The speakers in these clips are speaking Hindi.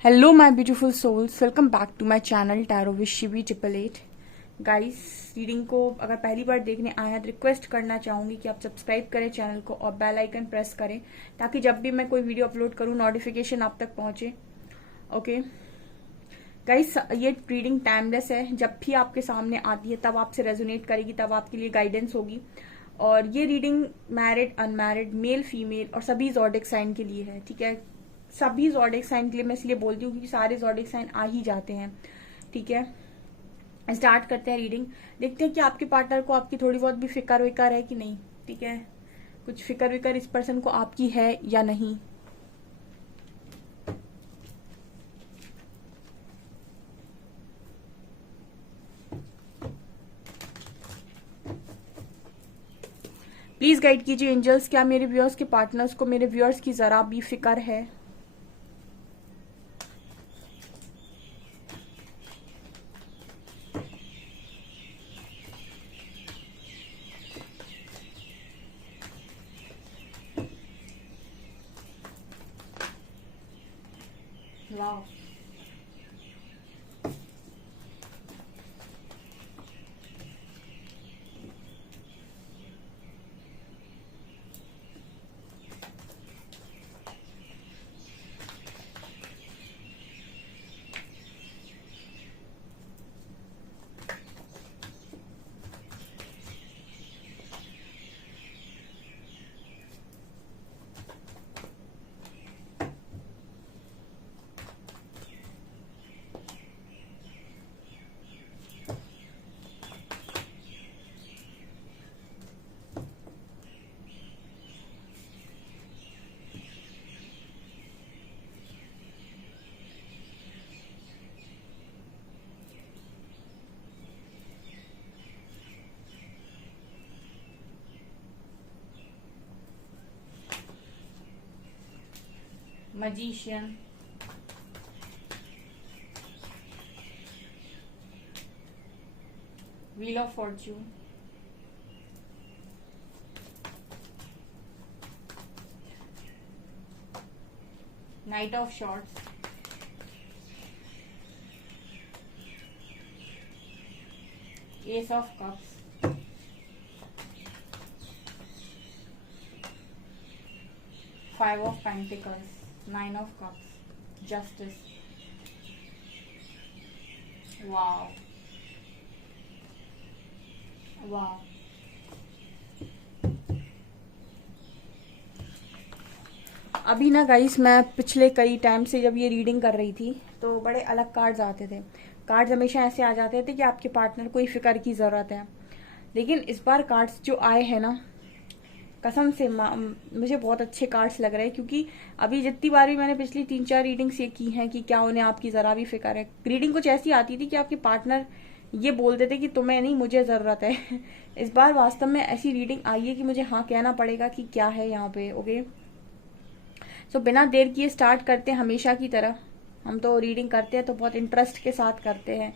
Hello my beautiful souls, welcome back to my channel tarot with Shivi 888। Guys, reading को अगर पहली बार देखने आए हैं तो रिक्वेस्ट करना चाहूंगी कि आप सब्सक्राइब करें चैनल को और बेल आइकन प्रेस करें ताकि जब भी मैं कोई वीडियो अपलोड करूं नोटिफिकेशन आप तक पहुंचे। ओके गाइस, ये रीडिंग टाइमलेस है। जब भी आपके सामने आती है तब आपसे रेजोनेट करेगी, तब आपके लिए गाइडेंस होगी। और ये reading married, unmarried, male, female और सभी ज़ोडिक साइन के लिए है। ठीक है, सभी ज़ोडिक साइन के लिए मैं इसलिए बोलती हूँ क्योंकि सारे ज़ोडिक साइन आ ही जाते हैं। ठीक है, स्टार्ट करते हैं रीडिंग। देखते हैं कि आपके पार्टनर को आपकी थोड़ी बहुत भी फिक्र विकर है कि नहीं। ठीक है, कुछ फिक्र विकर इस पर्सन को आपकी है या नहीं। प्लीज गाइड कीजिए एंजल्स, क्या मेरे व्यूअर्स के पार्टनर्स को मेरे व्यूअर्स की जरा भी फिक्र है? वाह, magician, wheel of fortune, knight of swords, ace of cups, five of pentacles, nine of cups, justice. Wow, wow। अभी ना गाइस, मैं पिछले कई टाइम से जब ये रीडिंग कर रही थी तो बड़े अलग कार्ड्स आते थे। कार्ड्स हमेशा ऐसे आ जाते थे कि आपके पार्टनर को ही फिक्र की जरूरत है। लेकिन इस बार कार्ड्स जो आए हैं ना, कसम से मुझे बहुत अच्छे कार्ड्स लग रहे हैं। क्योंकि अभी जितनी बार भी मैंने पिछली 3-4 रीडिंग्स ये की हैं कि क्या उन्हें आपकी जरा भी फिक्र है। रीडिंग कुछ ऐसी आती थी कि आपके पार्टनर ये बोल देते कि तुम्हें नहीं, मुझे जरूरत है। इस बार वास्तव में ऐसी रीडिंग आई है कि मुझे हाँ कहना पड़ेगा कि क्या है यहाँ पे। ओके, सो बिना देर किए स्टार्ट करते हैं। हमेशा की तरह हम तो रीडिंग करते हैं तो बहुत इंटरेस्ट के साथ करते हैं।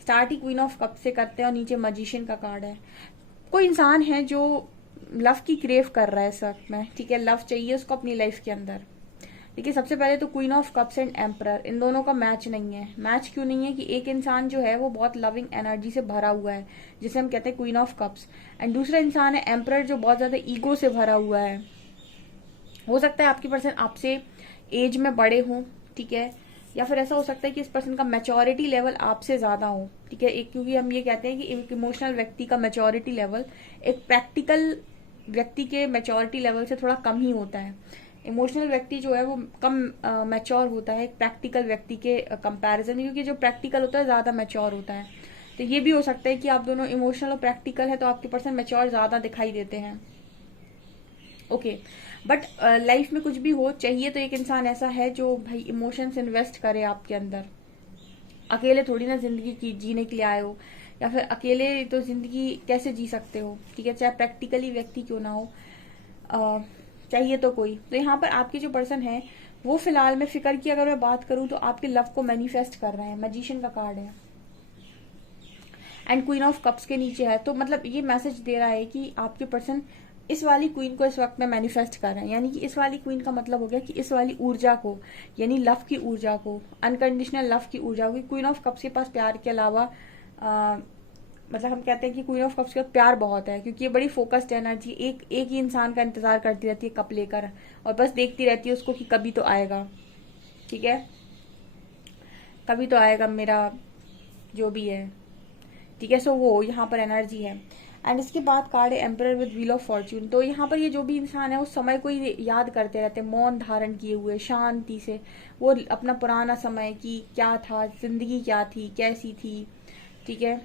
Start he queen of cup से करते हैं और नीचे मैजिशियन का कार्ड है। कोई इंसान है जो लव की क्रेव कर रहा है इस वक्त में। ठीक है, लव चाहिए उसको अपनी लाइफ के अंदर। देखिए, सबसे पहले तो queen of cups and emperor, इन दोनों का मैच नहीं है। मैच क्यों नहीं है कि एक इंसान जो है वो बहुत लविंग एनर्जी से भरा हुआ है, जिसे हम कहते हैं क्वीन ऑफ कप्स, एंड दूसरा इंसान है एम्परर जो बहुत ज्यादा ईगो से भरा हुआ है। हो सकता है आपकी पर्सन आपसे एज में बड़े हों, ठीक है, या फिर ऐसा हो सकता है कि इस पर्सन का मैच्योरिटी लेवल आपसे ज्यादा हो। ठीक है, एक क्योंकि हम ये कहते हैं कि एक इमोशनल व्यक्ति का मैच्योरिटी लेवल एक प्रैक्टिकल व्यक्ति के मैच्योरिटी लेवल से थोड़ा कम ही होता है। इमोशनल व्यक्ति जो है वो कम मैच्योर होता है एक प्रैक्टिकल व्यक्ति के कंपैरिजन में, क्योंकि जो प्रैक्टिकल होता है ज्यादा मैच्योर होता है। तो ये भी हो सकता है कि आप दोनों इमोशनल और प्रैक्टिकल है तो आपके पर्सन मैच्योर ज्यादा दिखाई देते हैं। ओके, बट लाइफ में कुछ भी हो चाहिए तो एक इंसान ऐसा है जो भाई इमोशंस इन्वेस्ट करे आपके अंदर। अकेले थोड़ी ना जिंदगी की जीने के लिए आए हो, या फिर अकेले तो जिंदगी कैसे जी सकते हो। ठीक है, चाहे प्रैक्टिकली व्यक्ति क्यों ना हो, चाहिए तो कोई। तो यहाँ पर आपके जो पर्सन है वो फिलहाल में फिक्र की अगर मैं बात करूं तो आपके लव को मैनिफेस्ट कर रहे हैं। मैजिशियन का कार्ड है एंड क्वीन ऑफ कप्स के नीचे है, तो मतलब ये मैसेज दे रहा है कि आपके पर्सन इस वाली क्वीन को इस वक्त में मैनिफेस्ट कर रहे हैं, यानी कि इस वाली क्वीन का मतलब हो गया कि इस वाली ऊर्जा को, यानी लव की ऊर्जा को, अनकंडीशनल लव की ऊर्जा को। क्वीन ऑफ कप्स के पास प्यार के अलावा मतलब हम कहते हैं कि क्वीन ऑफ कप्स के पास प्यार बहुत है, क्योंकि ये बड़ी फोकस्ड एनर्जी एक ही इंसान का इंतजार करती रहती है कप लेकर, और बस देखती रहती है उसको कि कभी तो आएगा, ठीक है, कभी तो आएगा मेरा जो भी है, ठीक है। सो वो यहाँ पर एनर्जी है। एंड इसके बाद कार्ड है emperor with wheel of Fortune. तो यहाँ पर ये जो भी इंसान है उस समय को ही याद करते रहते हैं, मौन धारण किए हुए शांति से, वो अपना पुराना समय की क्या था, जिंदगी क्या थी, कैसी थी, ठीक है।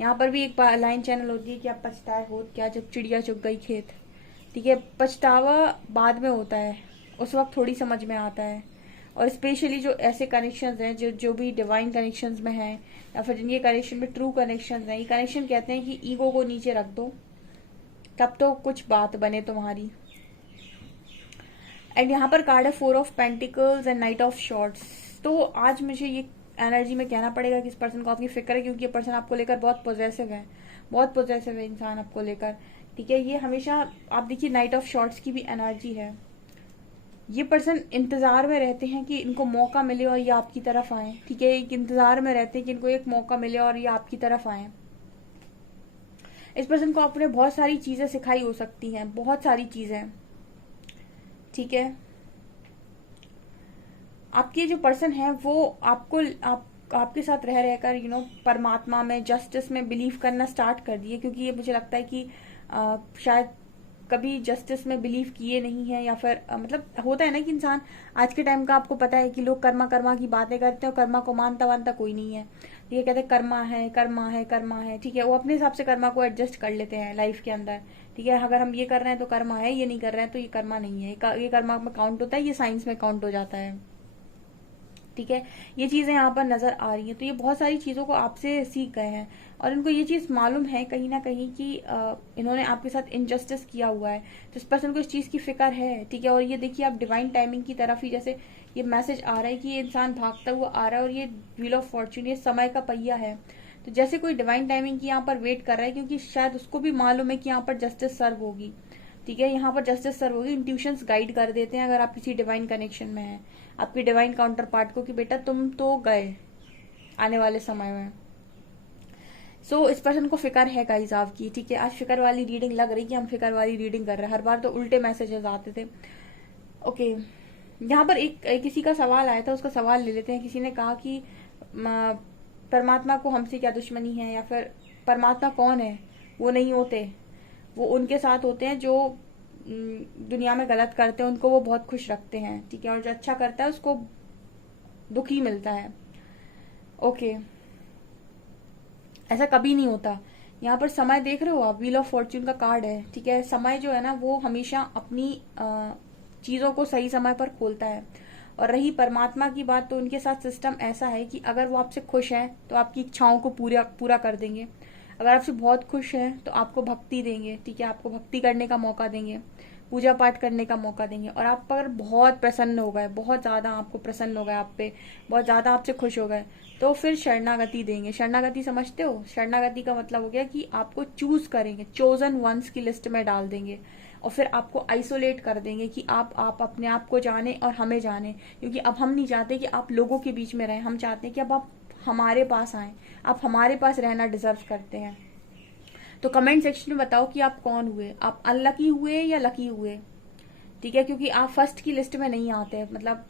यहाँ पर भी एक लाइन चैनल होती है कि आप पछताए हो क्या जब चिड़िया चुग गई खेत, ठीक है। पछतावा बाद में होता है, उस वक्त थोड़ी समझ में आता है। और स्पेशली जो ऐसे कनेक्शंस हैं जो भी डिवाइन कनेक्शंस में हैं, या फिर जिनके कनेक्शन में ट्रू कनेक्शंस हैं, ये कनेक्शन कहते हैं कि ईगो को नीचे रख दो, तब तो कुछ बात बने तुम्हारी। एंड यहाँ पर कार्ड है 4 of pentacles and night of shorts. तो आज मुझे ये एनर्जी में कहना पड़ेगा कि इस पर्सन को आपकी फिक्र है, क्योंकि ये पर्सन आपको लेकर बहुत पॉजिटिव है, बहुत पॉजिटिव है इंसान आपको लेकर, ठीक है। ये हमेशा आप देखिए नाइट ऑफ शॉर्ट्स की भी एनर्जी है। ये पर्सन इंतजार में रहते हैं कि इनको मौका मिले और ये आपकी तरफ आए, ठीक है। एक इंतजार में रहते हैं कि इनको एक मौका मिले और ये आपकी तरफ आए। इस पर्सन को आपने बहुत सारी चीजें सिखाई हो सकती हैं, बहुत सारी चीजें, ठीक है। आपके जो पर्सन है वो आपको आपके साथ रह रहकर परमात्मा में, जस्टिस में बिलीव करना स्टार्ट कर दिए, क्योंकि ये मुझे लगता है कि शायद कभी जस्टिस में बिलीव किए नहीं है, या फिर मतलब होता है ना कि इंसान आज के टाइम का आपको पता है कि लोग कर्मा कर्मा की बातें करते हैं और कर्मा को मानता वानता कोई नहीं है। ये कहते हैं कर्मा है कर्मा है कर्मा है, ठीक है। वो अपने हिसाब से कर्मा को एडजस्ट कर लेते हैं लाइफ के अंदर, ठीक है। अगर हम ये कर रहे हैं तो कर्मा है, ये नहीं कर रहे हैं तो ये कर्मा नहीं है, ये कर्मा में काउंट होता है, ये साइंस में काउंट हो जाता है, ठीक है। ये चीजें यहाँ पर नजर आ रही हैं। तो ये बहुत सारी चीजों को आपसे सीख गए हैं और इनको ये चीज मालूम है कहीं ना कहीं कि इन्होंने आपके साथ इनजस्टिस किया हुआ है, तो इस पर्सन को इस चीज की फिक्र है, ठीक है। और ये देखिए आप डिवाइन टाइमिंग की तरफ ही, जैसे ये मैसेज आ रहा है कि ये इंसान भागता हुआ आ रहा है, और ये व्हील ऑफ फॉर्च्यून, ये समय का पहिया है, तो जैसे कोई डिवाइन टाइमिंग की यहाँ पर वेट कर रहा है, क्योंकि शायद उसको भी मालूम है कि यहाँ पर जस्टिस सर्व होगी, ठीक है। यहाँ पर जस्टिस सर्व होगी। इंट्यूशंस गाइड कर देते हैं अगर आप किसी डिवाइन कनेक्शन में हैं, आपके डिवाइन काउंटर पार्ट को, कि बेटा तुम तो गए आने वाले समय में। सो इस पर्सन को फिक्र है गाइस आपकी, ठीक है। आज फिक्र वाली रीडिंग लग रही कि हम फिक्र वाली रीडिंग कर रहे हैं, हर बार तो उल्टे मैसेजेस आते थे। ओके, यहाँ पर एक किसी का सवाल आया था, उसका सवाल ले लेते हैं। किसी ने कहा कि परमात्मा को हमसे क्या दुश्मनी है, या फिर परमात्मा कौन है। वो नहीं होते, वो उनके साथ होते हैं जो दुनिया में गलत करते हैं, उनको वो बहुत खुश रखते हैं, ठीक है। और जो अच्छा करता है उसको दुख ही मिलता है। ओके, ऐसा कभी नहीं होता। यहाँ पर समय देख रहे हो आप, व्हील ऑफ फॉर्च्यून का कार्ड है, ठीक है। समय जो है ना वो हमेशा अपनी चीजों को सही समय पर खोलता है। और रही परमात्मा की बात, तो उनके साथ सिस्टम ऐसा है कि अगर वो आपसे खुश है तो आपकी इच्छाओं को पूरा कर देंगे। अगर आपसे बहुत खुश है तो आपको भक्ति देंगे, ठीक है। आपको भक्ति करने का मौका देंगे, पूजा पाठ करने का मौका देंगे। और आप पर बहुत प्रसन्न हो गए, बहुत ज्यादा आपको प्रसन्न हो गए, आप पे बहुत ज्यादा आपसे खुश हो गए, तो फिर शरणागति देंगे। शरणागति समझते हो? शरणागति का मतलब हो गया कि आपको चूज करेंगे, चोजन वंस की लिस्ट में डाल देंगे, और फिर आपको आइसोलेट कर देंगे कि आप अपने आप को जाने और हमें जाने। क्योंकि अब हम नहीं चाहते कि आप लोगों के बीच में रहें, हम चाहते हैं कि अब आप हमारे पास आए, आप हमारे पास रहना डिजर्व करते हैं। तो कमेंट सेक्शन में बताओ कि आप कौन हुए, आप अनलकी हुए या लकी हुए, ठीक है। क्योंकि आप फर्स्ट की लिस्ट में नहीं आते, मतलब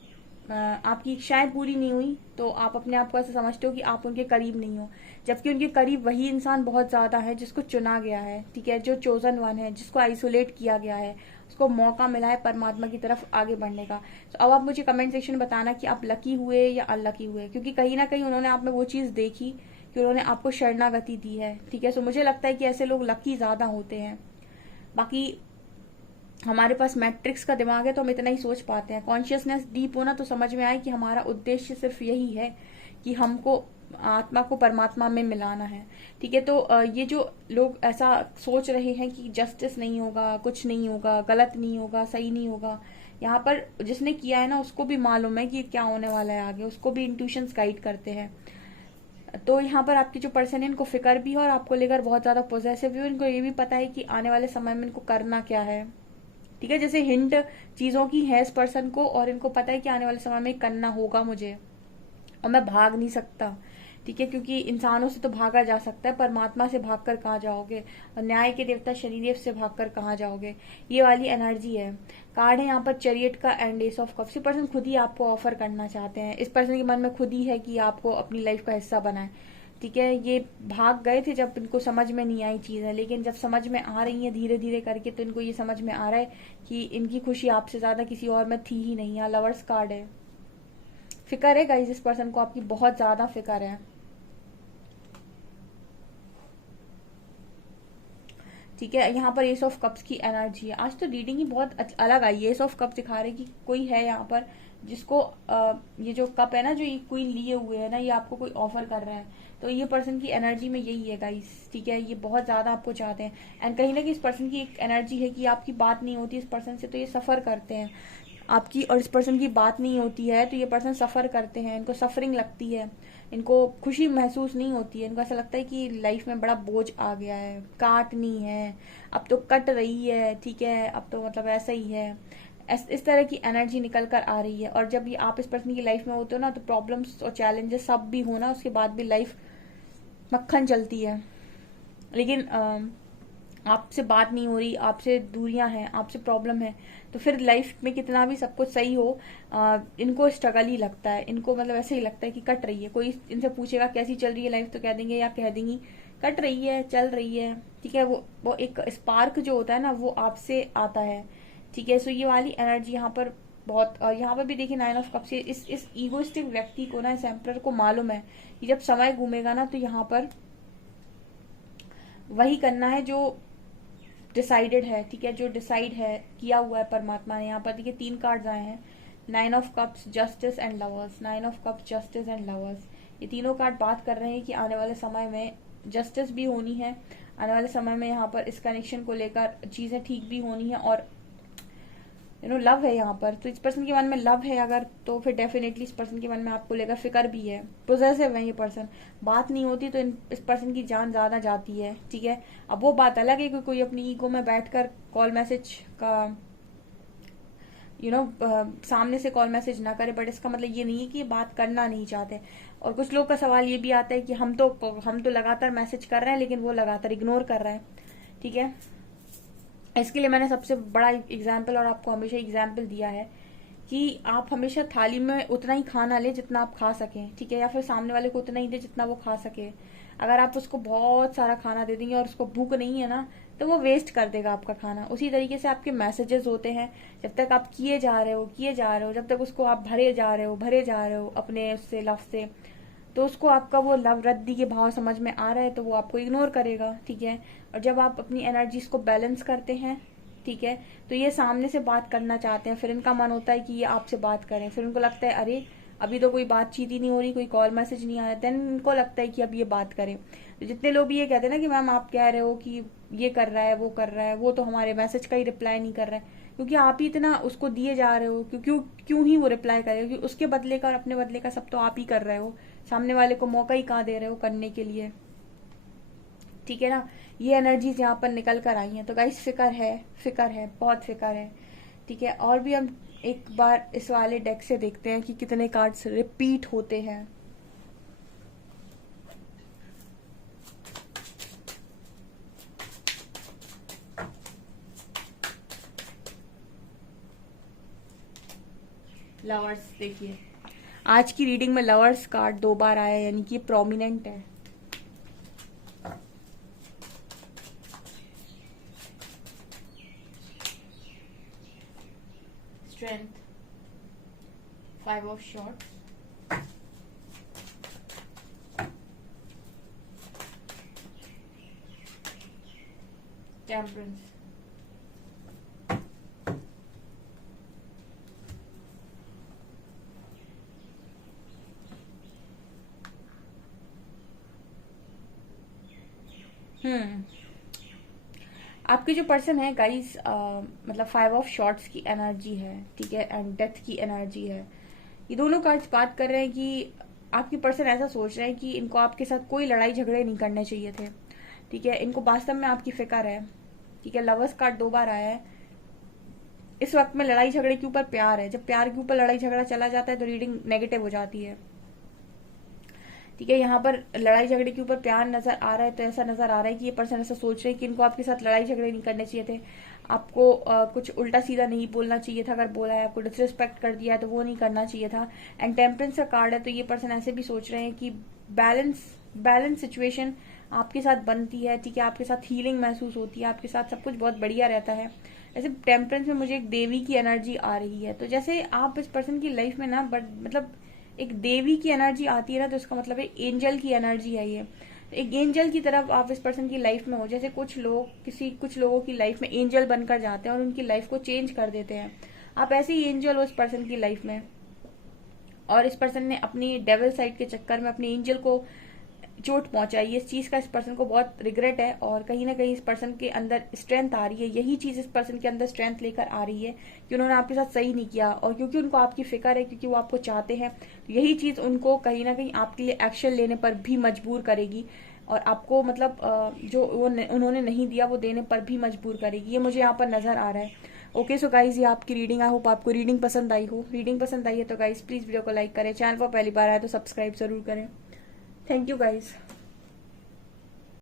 आपकी इच्छाएं पूरी नहीं हुई तो आप अपने आप को ऐसा समझते हो कि आप उनके करीब नहीं हो, जबकि उनके करीब वही इंसान बहुत ज्यादा है जिसको चुना गया है, ठीक है, जो चोजन वन है, जिसको आइसोलेट किया गया है, उसको मौका मिला है परमात्मा की तरफ आगे बढ़ने का। तो अब आप मुझे कमेंट सेक्शन में बताना कि आप लकी हुए या अनलकी हुए, क्योंकि कहीं ना कहीं उन्होंने आप में वो चीज देखी कि उन्होंने आपको शरणागति दी है, ठीक है। सो मुझे लगता है कि ऐसे लोग लकी ज्यादा होते हैं। बाकी हमारे पास मैट्रिक्स का दिमाग है तो हम इतना ही सोच पाते हैं। कॉन्शियसनेस डीप होना तो समझ में आए कि हमारा उद्देश्य सिर्फ यही है कि हमको आत्मा को परमात्मा में मिलाना है, ठीक है। तो ये जो लोग ऐसा सोच रहे हैं कि जस्टिस नहीं होगा, कुछ नहीं होगा, गलत नहीं होगा, सही नहीं होगा, यहाँ पर जिसने किया है ना उसको भी मालूम है कि क्या होने वाला है आगे, उसको भी इंट्यूशंस गाइड करते हैं। तो यहाँ पर आपके जो पर्सन है इनको फिक्र भी है और आपको लेकर बहुत ज्यादा पॉजिटिव भी है। इनको ये भी पता है कि आने वाले समय में इनको करना क्या है। ठीक है, जैसे हिंट चीजों की है इस पर्सन को और इनको पता है कि आने वाले समय में करना होगा मुझे और मैं भाग नहीं सकता। ठीक है, क्योंकि इंसानों से तो भागा जा सकता है, परमात्मा से भागकर कहाँ जाओगे, और न्याय के देवता शनिदेव से भागकर कहाँ जाओगे। ये वाली एनर्जी है। कार्ड है यहाँ पर चैरियट का एंड एस ऑफ कप्स। ये पर्सन खुद ही आपको ऑफर करना चाहते हैं। इस पर्सन के मन में खुद ही है कि आपको अपनी लाइफ का हिस्सा बनाए। ठीक है, ये भाग गए थे जब इनको समझ में नहीं आई चीजें, लेकिन जब समझ में आ रही है धीरे धीरे करके तो इनको ये समझ में आ रहा है कि इनकी खुशी आपसे ज्यादा किसी और में थी ही नहीं। यहाँ लवर्स कार्ड है। फिक्र है गाइस, इस पर्सन को आपकी बहुत ज्यादा फिक्र है। ठीक है, यहाँ पर एस ऑफ कप्स की एनर्जी है। आज तो रीडिंग ही बहुत अलग आई है। एस ऑफ कप्स दिखा रहे कि कोई है यहाँ पर जिसको ये जो कप है ना, जो ये कोई लिए हुए है ना, ये आपको कोई ऑफर कर रहा है। तो ये पर्सन की एनर्जी में यही है गाइस। ठीक है, ये बहुत ज्यादा आपको चाहते हैं एंड कहीं ना कहीं इस पर्सन की एक एनर्जी है कि आपकी बात नहीं होती इस पर्सन से तो ये सफर करते हैं आपकी, और इस पर्सन की बात नहीं होती है तो ये पर्सन सफर करते हैं। इनको सफरिंग लगती है, इनको खुशी महसूस नहीं होती है। इनको ऐसा लगता है कि लाइफ में बड़ा बोझ आ गया है, काटनी है, अब तो कट रही है। ठीक है, अब तो मतलब ऐसा ही है। इस तरह की एनर्जी निकल कर आ रही है। और जब ये आप इस पर्सन की लाइफ में होते हो ना, तो प्रॉब्लम्स और चैलेंजेस सब भी हो ना, उसके बाद भी लाइफ मक्खन चलती है। लेकिन आपसे बात नहीं हो रही, आपसे दूरियां हैं, आपसे प्रॉब्लम है, तो फिर लाइफ में कितना भी सब कुछ सही हो, इनको स्ट्रगल ही लगता है। इनको मतलब ऐसे ही लगता है कि कट रही है। कोई इनसे पूछेगा कैसी चल रही है लाइफ तो कह देंगे या कह देंगी कट रही है, चल रही है। ठीक है, वो एक स्पार्क जो होता है ना, वो आपसे आता है। ठीक है, सो ये वाली एनर्जी यहाँ पर बहुत। और यहाँ पर भी देखिए 9 ऑफ कप्स। इस ईगोइस्टिक व्यक्ति को ना, इस एम्परर को मालूम है कि जब समय घूमेगा ना तो यहाँ पर वही करना है जो डिसाइडेड है। ठीक है, जो डिसाइड है किया हुआ है परमात्मा ने। यहाँ पर देखिए 3 कार्ड्स आए हैं, 9 of cups, justice and lovers. 9 of cups, justice and lovers, ये तीनों कार्ड बात कर रहे हैं कि आने वाले समय में जस्टिस भी होनी है। आने वाले समय में यहाँ पर इस कनेक्शन को लेकर चीजें ठीक भी होनी है और लव है यहाँ पर। तो इस पर्सन के मन में लव है अगर, तो फिर डेफिनेटली इस पर्सन के मन में आपको लेकर फिक्र भी है। पोजेसिव है ये पर्सन। बात नहीं होती तो इस पर्सन की जान ज्यादा जाती है। ठीक है, अब वो बात अलग है कि कोई अपनी ईगो में बैठकर कॉल मैसेज का सामने से कॉल मैसेज ना करे, बट इसका मतलब ये नहीं है कि ये बात करना नहीं चाहते। और कुछ लोग का सवाल ये भी आता है कि हम तो लगातार मैसेज कर रहे हैं लेकिन वो लगातार इग्नोर कर रहा है। ठीक है, इसके लिए मैंने सबसे बड़ा एग्जाम्पल और आपको हमेशा एग्जाम्पल दिया है कि आप हमेशा थाली में उतना ही खाना लें जितना आप खा सकें। ठीक है, या फिर सामने वाले को उतना ही दे जितना वो खा सके। अगर आप उसको बहुत सारा खाना दे देंगे और उसको भूख नहीं है ना, तो वो वेस्ट कर देगा आपका खाना। उसी तरीके से आपके मैसेजेस होते हैं, जब तक आप किए जा रहे हो, जब तक उसको आप भरे जा रहे हो अपने उससे लव से, तो उसको आपका वो लव रद्दी के भाव समझ में आ रहा है तो वो आपको इग्नोर करेगा। ठीक है, और जब आप अपनी एनर्जीज को बैलेंस करते हैं, ठीक है, तो ये सामने से बात करना चाहते हैं। फिर इनका मन होता है कि ये आपसे बात करें। फिर उनको लगता है अरे अभी तो कोई बातचीत ही नहीं हो रही, कोई कॉल मैसेज नहीं आ रहा, देन इनको लगता है कि अब ये बात करें। तो जितने लोग भी ये कहते हैं ना कि मैम आप कह रहे हो कि ये कर रहा है, वो कर रहा है, वो तो हमारे मैसेज का ही रिप्लाई नहीं कर रहा है, क्योंकि आप ही इतना उसको दिए जा रहे हो। क्यों ही वो रिप्लाई करे, क्योंकि उसके बदले का और अपने बदले का सब तो आप ही कर रहे हो। सामने वाले को मौका ही कहाँ दे रहे हो करने के लिए। ठीक है ना, ये एनर्जीज यहाँ पर निकल कर आई हैं। तो गाइस फिक्र है, बहुत फिक्र है। ठीक है, और भी हम एक बार इस वाले डेक से देखते हैं कि कितने कार्ड्स रिपीट होते हैं। लवर्स देखिए, आज की रीडिंग में लवर्स कार्ड 2 बार आया, यानी कि प्रोमिनेंट है। स्ट्रेंथ, 5 ऑफ शॉर्ट्स, टेम्परेंस, आपके जो पर्सन है गाइस, मतलब 5 ऑफ शॉर्ट्स की एनर्जी है। ठीक है, एंड डेथ की एनर्जी है। ये दोनों कार्ड्स बात कर रहे हैं कि आपकी पर्सन ऐसा सोच रहे हैं कि इनको आपके साथ कोई लड़ाई झगड़े नहीं करने चाहिए थे, ठीक है। इनको वास्तव में आपकी फिक्र है, ठीक है। लवर्स कार्ड 2 बार आया है। इस वक्त में लड़ाई झगड़े के ऊपर प्यार है। जब प्यार के ऊपर लड़ाई झगड़ा चला जाता है तो रीडिंग नेगेटिव हो जाती है, ठीक है। यहाँ पर लड़ाई झगड़े के ऊपर प्यार नजर आ रहा है, तो ऐसा नजर आ रहा है कि ये पर्सन ऐसा सोच रहे हैं कि इनको आपके साथ लड़ाई झगड़े नहीं करने चाहिए थे, आपको कुछ उल्टा सीधा नहीं बोलना चाहिए था, अगर बोला है आपको डिसरिस्पेक्ट कर दिया है तो वो नहीं करना चाहिए था। एंड टेम्परेंस का कार्ड है, तो ये पर्सन ऐसे भी सोच रहे हैं कि बैलेंस सिचुएशन आपके साथ बनती है, ठीक है। आपके साथ हीलिंग महसूस होती है, आपके साथ सब कुछ बहुत बढ़िया रहता है। ऐसे टेम्परेंस में मुझे एक देवी की एनर्जी आ रही है, तो जैसे आप इस पर्सन की लाइफ में ना मतलब एक देवी की एनर्जी आती है ना, तो इसका मतलब है एंजल की एनर्जी है ये। एक एंजल की तरफ आप इस पर्सन की लाइफ में हो। जैसे कुछ लोगों की लाइफ में एंजल बनकर जाते हैं और उनकी लाइफ को चेंज कर देते हैं। आप ऐसे ही एंजल हो इस पर्सन की लाइफ में, और इस पर्सन ने अपनी डेविल साइड के चक्कर में अपने एंजल को चोट पहुंचाई। इस चीज का इस पर्सन को बहुत रिग्रेट है, और कहीं ना कहीं इस पर्सन के अंदर स्ट्रेंथ आ रही है। यही चीज इस पर्सन के अंदर स्ट्रेंथ लेकर आ रही है कि उन्होंने आपके साथ सही नहीं किया, और क्योंकि उनको आपकी फिक्र है, क्योंकि वो आपको चाहते हैं, तो यही चीज उनको कहीं ना कहीं आपके लिए एक्शन लेने पर भी मजबूर करेगी, और आपको मतलब जो उन्होंने नहीं दिया वो देने पर भी मजबूर करेगी। ये मुझे यहाँ पर नजर आ रहा है। ओके सो गाइज, ये आपकी रीडिंग। आई होप आपको रीडिंग पसंद आई हो। रीडिंग पसंद आई है तो गाइज प्लीज वीडियो को लाइक करें, चैनल पर पहली बार आए तो सब्सक्राइब जरूर करें। Thank you guys.